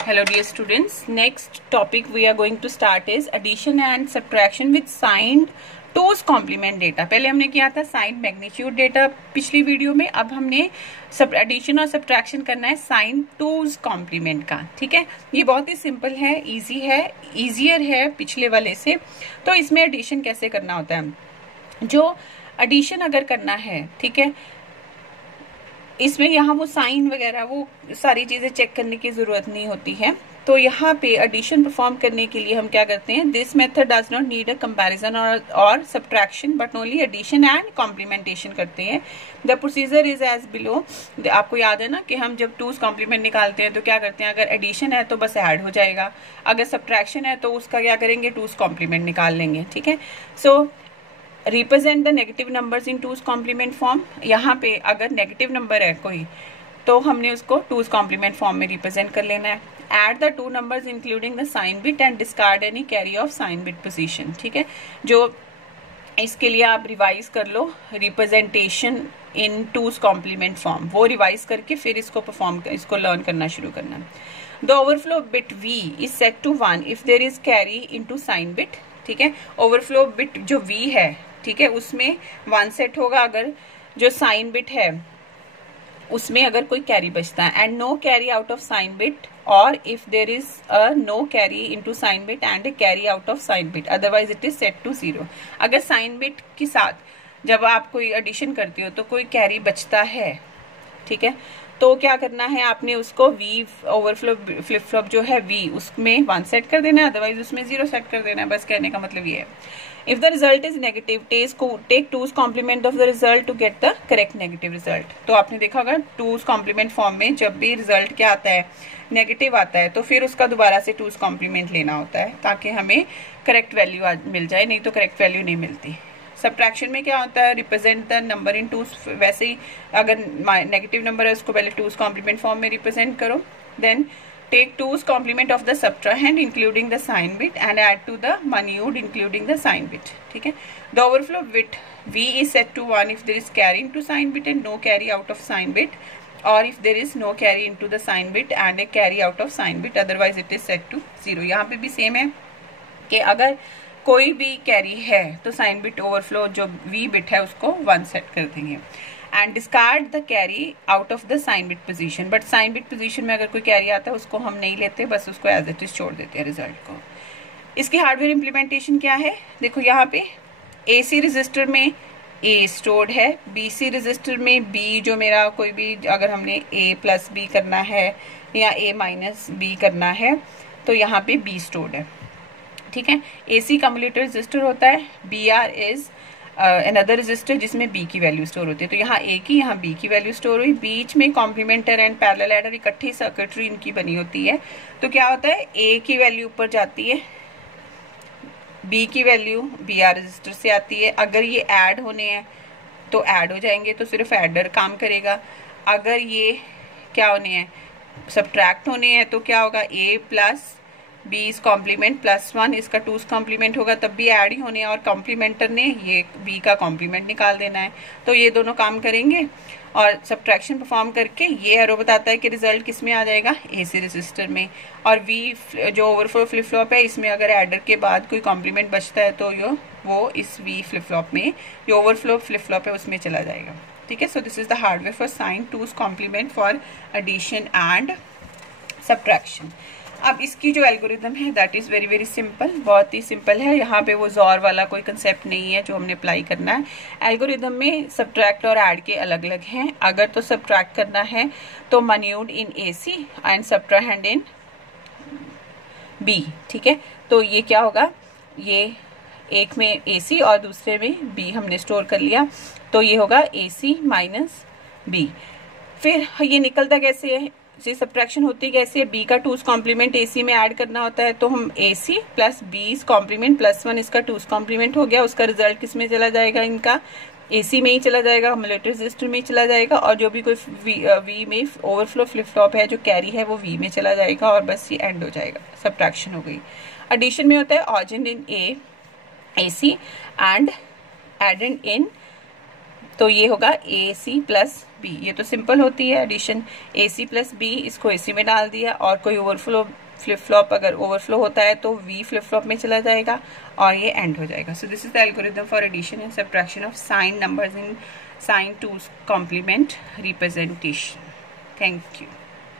Hello dear students, next topic we are going to start is addition and subtraction with signed two's complement data. पहले हमने किया था sign magnitude data पिछली video में, अब हमने सब एडिशन और सब्ट्रैक्शन करना है साइन टूज कॉम्प्लीमेंट का। ठीक है, ये बहुत ही सिंपल है, इजी है, इजियर है पिछले वाले से। तो इसमें एडिशन कैसे करना होता है, जो एडिशन अगर करना है, ठीक है, इसमें यहाँ वो साइन वगैरह वो सारी चीजें चेक करने की जरूरत नहीं होती है। तो यहाँ पे एडिशन परफॉर्म करने के लिए हम क्या करते हैं, this method does not need a comparison और subtraction but only addition and complementation करते हैं। The procedure is as below. आपको याद है ना कि हम जब टूज कॉम्प्लीमेंट निकालते हैं तो क्या करते हैं, अगर एडिशन है तो बस ऐड हो जाएगा, अगर सब्ट्रैक्शन है तो उसका क्या करेंगे, टूज कॉम्प्लीमेंट निकाल लेंगे। ठीक है, so represent the negative numbers in two's complement form. यहाँ पे अगर नेगेटिव नंबर है कोई तो हमने उसको टूज कॉम्प्लीमेंट फॉर्म में रिप्रेजेंट कर लेना है। Add the two numbers including the sign bit and discard any carry of sign bit position. ठीक है, जो इसके लिए आप रिवाइज कर लो, representation in two's complement form, वो रिवाइज करके फिर इसको लर्न करना शुरू करना है। The overflow bit v is set to 1 if there is carry into sign bit. ठीक है, ओवरफ्लो बिट जो v है, ठीक है, उसमें 1 सेट होगा अगर जो साइन बिट है उसमें अगर कोई कैरी बचता है, and no carry out of sign bit और if there is a no carry into sign bit and a carry out of sign bit, otherwise it is set to 0। अगर sign bit के साथ जब आप कोई addition करते हो तो कोई कैरी बचता है, ठीक है, तो क्या करना है, आपने उसको v ओवरफ्लो फ्लिप फ्लॉप जो है v उसमें 1 सेट कर देना है, अदरवाइज उसमें 0 सेट कर देना है। बस कहने का मतलब ये है। If the result is negative, take 2's complement of the result to get the correct negative result। तो आपने देखा होगा 2's complement फॉर्म में जब भी रिजल्ट क्या आता है, नेगेटिव आता है, तो फिर उसका दोबारा से 2's complement लेना होता है ताकि हमें करेक्ट वैल्यू मिल जाए, नहीं तो करेक्ट वैल्यू नहीं मिलती। सब्ट्रैक्शन में क्या होता है, represent the number in twos. वैसे ही अगर नेगेटिव नंबर है उसको पहले 2's complement फॉर्म में रिप्रेजेंट करो, then take 2's complement of the subtrahend including the sign bit and add to the monoid including the sign bit। ठीक है, the overflow bit v is set to 1 if there is carry into sign bit and no carry out of sign bit, or if there is no carry into the sign bit and a carry out of sign bit, otherwise it is set to 0। यहाँ पे भी same है कि अगर कोई भी carry है तो साइन बिट ओवरफ्लो जो v बिट है उसको 1 सेट कर देंगे, and discard the carry out of the sign bit position. But sign bit position में अगर कोई कैरी आता है उसको हम नहीं लेते, बस उसको एज इट इज छोड़ देते हैं रिजल्ट को। इसकी हार्डवेयर इम्प्लीमेंटेशन क्या है, देखो यहाँ पे AC रजिस्टर में A स्टोर्ड है, BC रजिस्टर में B जो मेरा कोई भी अगर हमने A प्लस B करना है या A माइनस B करना है तो यहाँ पे B स्टोर्ड है। ठीक है, AC कम्युलेटर रजिस्टर होता है, BR इज अनदर रजिस्टर जिसमें B की वैल्यू स्टोर होती है। तो यहाँ A की, यहाँ B की वैल्यू स्टोर हुई, बीच में कॉम्प्लीमेंटर एंड पैरेलल एडर इकट्ठी सर्किटरी इनकी बनी होती है। तो क्या होता है, A की वैल्यू ऊपर जाती है, B की वैल्यू BR रजिस्टर से आती है। अगर ये ऐड होने हैं तो ऐड हो जाएंगे, तो सिर्फ एडर काम करेगा। अगर ये क्या होने हैं, सब्ट्रैक्ट होने हैं, तो क्या होगा, A प्लस बीस कॉम्प्लीमेंट प्लस 1 इसका 2's कॉम्प्लीमेंट होगा, तब भी ऐड ही होने, और कॉम्प्लीमेंटर ने ये B का कॉम्प्लीमेंट निकाल देना है। तो ये दोनों काम करेंगे और सब्ट्रैक्शन परफॉर्म करके ये एरो बताता है कि रिजल्ट किस में आ जाएगा, AC रजिस्टर में। और V जो ओवरफ्लो फ्लिप फ्लॉप है, इसमें अगर एडर के बाद कोई कॉम्प्लीमेंट बचता है तो वो इस V फ्लिप फ्लॉप में, जो ओवरफ्लो फ्लिप फ्लॉप है उसमें चला जाएगा। ठीक है, so this is the hardware for sign 2's complement for addition and subtraction. अब इसकी जो एल्गोरिदम है that is very very simple, बहुत ही सिंपल है। यहाँ पे वो जोर वाला कोई कंसेप्ट नहीं है जो हमने अप्लाई करना है। एल्गोरिदम में सब्ट्रैक्ट और ऐड के अलग अलग हैं। अगर तो सब्ट्रैक्ट करना है तो मन्यूड इन AC and subtrahend in B। ठीक है, तो ये क्या होगा, ये एक में AC और दूसरे में B हमने स्टोर कर लिया, तो ये होगा AC माइनस B। फिर ये निकलता कैसे है, सब्ट्रैक्शन होती कैसे है, B का 2's कॉम्प्लीमेंट AC में ऐड करना होता है, तो हम AC plus B's complement plus 1 इसका 2's कॉम्प्लीमेंट हो गया, उसका रिजल्ट किस में चला जाएगा, इनका AC में ही चला जाएगा, कम्युलेटर रजिस्टर में ही चला जाएगा, और जो भी कोई V में ओवरफ्लो फ्लिप फ्लॉप है जो कैरी है वो V में चला जाएगा, और बस ये एंड हो जाएगा, सब्ट्रैक्शन हो गई। एडिशन में होता है ऑरिजिन in AC and addend in तो ये होगा AC प्लस B। ये तो सिंपल होती है एडिशन, AC प्लस B, इसको AC में डाल दिया, और कोई ओवरफ्लो फ्लिप फ्लॉप अगर ओवरफ्लो होता है तो V फ्लिप फ्लॉप में चला जाएगा और ये एंड हो जाएगा। So this is the algorithm for addition and subtraction of sign numbers in sign two's complement representation. Thank you.